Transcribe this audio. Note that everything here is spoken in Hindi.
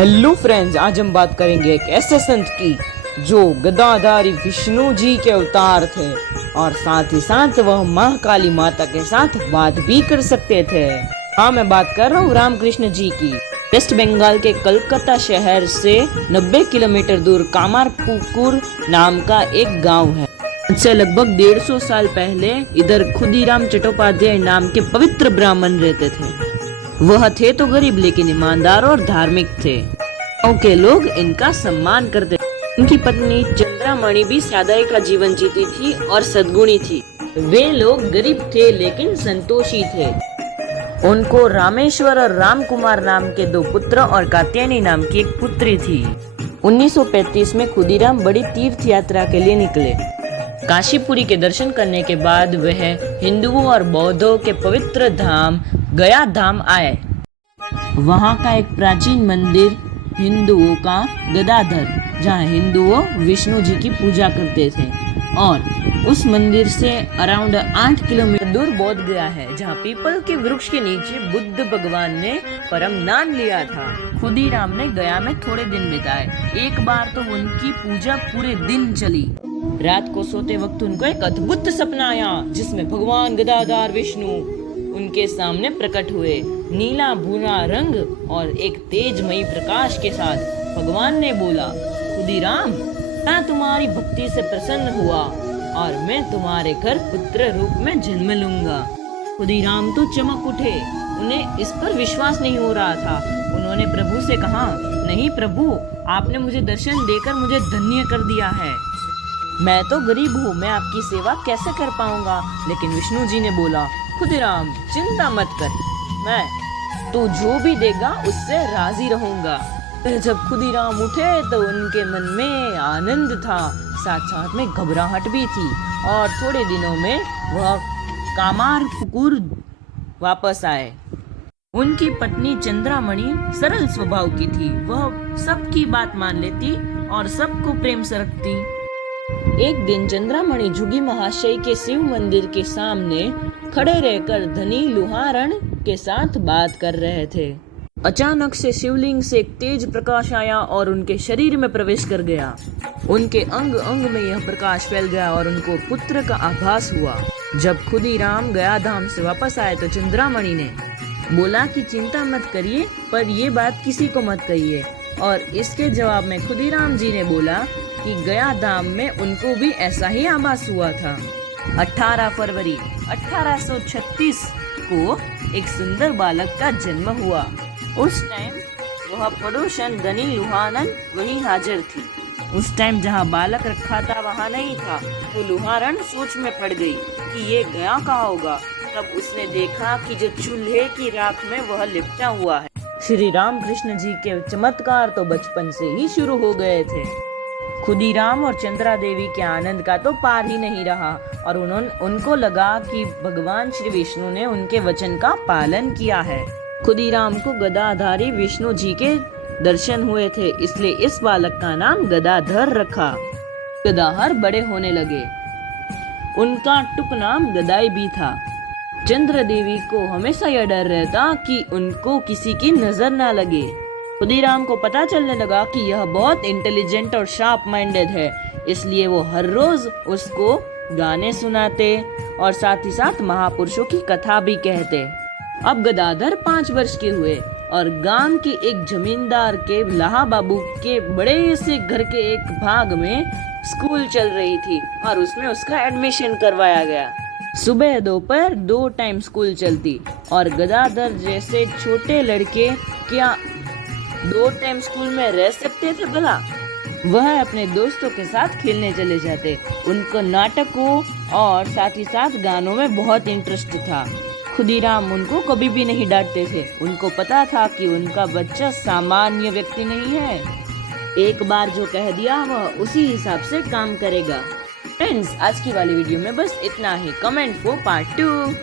हेलो फ्रेंड्स, आज हम बात करेंगे एक ऐसे संत की जो गदाधारी विष्णु जी के अवतार थे और साथ ही साथ वह महाकाली माता के साथ बात भी कर सकते थे। हाँ, मैं बात कर रहा हूँ रामकृष्ण जी की। वेस्ट बंगाल के कलकत्ता शहर से 90 किलोमीटर दूर कामारपुकुर नाम का एक गांव है। इससे लगभग 150 साल पहले इधर खुदीराम चट्टोपाध्याय नाम के पवित्र ब्राह्मण रहते थे। वह थे तो गरीब लेकिन ईमानदार और धार्मिक थे। गाँव के लोग इनका सम्मान करते थे। इनकी पत्नी चंद्रामणि भी सादाई का जीवन जीती थी और सद्गुणी थी। वे लोग गरीब थे लेकिन संतोषी थे। उनको रामेश्वर और रामकुमार नाम के 2 पुत्र और कात्यायनी नाम की एक पुत्री थी। 1935 में खुदीराम बड़ी तीर्थ यात्रा के लिए निकले। काशीपुरी के दर्शन करने के बाद वह हिंदुओं और बौद्धों के पवित्र धाम गया धाम आए। वहाँ का एक प्राचीन मंदिर हिंदुओं का गदाधर, जहाँ हिंदुओं विष्णु जी की पूजा करते थे, और उस मंदिर से अराउंड 8 किलोमीटर दूर बौद्ध गया है, जहाँ पीपल के वृक्ष के नीचे बुद्ध भगवान ने परम ज्ञान लिया था। खुदीराम ने गया में थोड़े दिन बिताए। एक बार तो उनकी पूजा पूरे दिन चली। रात को सोते वक्त उनको एक अद्भुत सपना आया जिसमें भगवान गदाधार विष्णु उनके सामने प्रकट हुए। नीला भूरा रंग और एक तेजमयी प्रकाश के साथ भगवान ने बोला, खुदीराम, मैं तुम्हारी भक्ति से प्रसन्न हुआ और मैं तुम्हारे घर पुत्र रूप में जन्म लूंगा। खुदीराम तो चमक उठे। उन्हें इस पर विश्वास नहीं हो रहा था। उन्होंने प्रभु से कहा, नहीं प्रभु, आपने मुझे दर्शन देकर मुझे धन्य कर दिया है। मैं तो गरीब हूँ, मैं आपकी सेवा कैसे कर पाऊंगा। लेकिन विष्णु जी ने बोला, खुदीराम, चिंता मत कर, मैं तू जो भी देगा उससे राजी रहूंगा। जब खुदीराम उठे तो उनके मन में आनंद था, साथ साथ में घबराहट भी थी, और थोड़े दिनों में वह कामारपुकुर वापस आए। उनकी पत्नी चंद्रामणि सरल स्वभाव की थी। वह सबकी बात मान लेती और सबको प्रेम से रखती। एक दिन चंद्रामणि झुग्गी महाशय के शिव मंदिर के सामने खड़े रहकर धनी लुहारण के साथ बात कर रहे थे। अचानक से शिवलिंग से एक तेज प्रकाश आया और उनके शरीर में प्रवेश कर गया। उनके अंग अंग में यह प्रकाश फैल गया और उनको पुत्र का आभास हुआ। जब खुदीराम गया धाम से वापस आए तो चंद्रामणि ने बोला कि चिंता मत करिए, पर ये बात किसी को मत कहिए। और इसके जवाब में खुदीराम जी ने बोला कि गया धाम में उनको भी ऐसा ही आभास हुआ था। 18 फरवरी 1836 को एक सुंदर बालक का जन्म हुआ। उस टाइम वह पड़ोसन धनी लुहारन वही हाजिर थी। उस टाइम जहाँ बालक रखा था वहाँ नहीं था, तो लुहारन सोच में पड़ गई कि ये गया कहाँ होगा। तब उसने देखा कि जो चूल्हे की राख में वह लिपटा हुआ है। श्री रामकृष्ण जी के चमत्कार तो बचपन से ही शुरू हो गए थे। खुदीराम और चंद्रा देवी के आनंद का तो पार ही नहीं रहा, और उनको लगा कि भगवान श्री विष्णु ने उनके वचन का पालन किया है। खुदीराम को गदाधारी विष्णु जी के दर्शन हुए थे, इसलिए इस बालक का नाम गदाधर रखा। गदाहर बड़े होने लगे। उनका टुक नाम गदाई भी था। चंद्र देवी को हमेशा यह डर रहता कि उनको किसी की नजर न लगे। खुदीराम को पता चलने लगा कि यह बहुत इंटेलिजेंट और शार्प माइंडेड है, इसलिए वो हर रोज उसको गाने सुनाते और साथ ही साथ महापुरुषों की कथा भी कहते। अब गदाधर 5 वर्ष के हुए और गांव के एक जमींदार के लाहा बाबू के बड़े से घर के एक भाग में स्कूल चल रही थी और उसमें उसका एडमिशन करवाया गया। सुबह दोपहर 2 टाइम स्कूल चलती, और गदाधर जैसे छोटे लड़के क्या 2 टाइम स्कूल में रह सकते थे भला? वह अपने दोस्तों के साथ खेलने चले जाते। उनको नाटकों और साथ ही साथ गानों में बहुत इंटरेस्ट था। खुदीराम उनको कभी भी नहीं डांटते थे। उनको पता था कि उनका बच्चा सामान्य व्यक्ति नहीं है। एक बार जो कह दिया वह उसी हिसाब से काम करेगा। फ्रेंड्स, आज की वाली वीडियो में बस इतना ही। Comment for part 2।